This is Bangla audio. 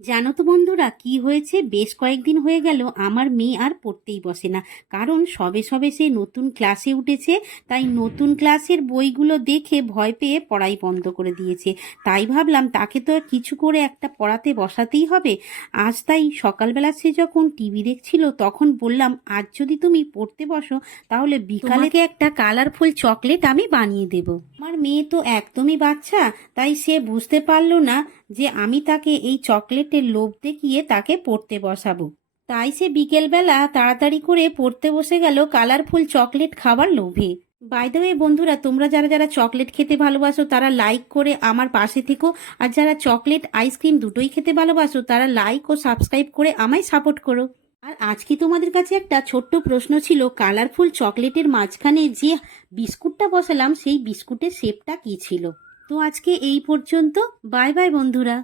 জানো তো বন্ধুরা, কি হয়েছে, বেশ কয়েকদিন হয়ে গেল আমার মেয়ে আর পড়তেই বসে না। কারণ সবে সবে সে নতুন ক্লাসে উঠেছে, তাই নতুন ক্লাসের বইগুলো দেখে ভয় পেয়ে পড়াই বন্ধ করে দিয়েছে। তাই ভাবলাম তাকে তো কিছু করে একটা পড়াতে বসাতেই হবে। আজ তাই সকালবেলা সে যখন টিভি দেখছিল তখন বললাম, আজ যদি তুমি পড়তে বসো তাহলে বিকালে একটা কালারফুল চকলেট আমি বানিয়ে দেব। আমার মেয়ে তো একদমই বাচ্চা, তাই সে বুঝতে পারলো না যে আমি তাকে এই চকলেটের লোভ দেখিয়ে তাকে পড়তে বসাবো। তাই সে বিকেলবেলা তাড়াতাড়ি করে পড়তে বসে গেল কালারফুল চকলেট খাবার লোভে। বাই দ্য ওয়ে বন্ধুরা, তোমরা যারা যারা চকলেট খেতে ভালোবাসো তারা লাইক করে আমার পাশে থেকো, আর যারা চকলেট আইসক্রিম দুটোই খেতে ভালোবাসো তারা লাইক ও সাবস্ক্রাইব করে আমায় সাপোর্ট করো। আর আজকে তোমাদের কাছে একটা ছোট্ট প্রশ্ন ছিল, কালারফুল চকলেটের মাঝখানে যে বিস্কুটটা বসালাম সেই বিস্কুটের শেপটা কি ছিল? তো আজকে এই পর্যন্ত। বাই বাই বন্ধুরা।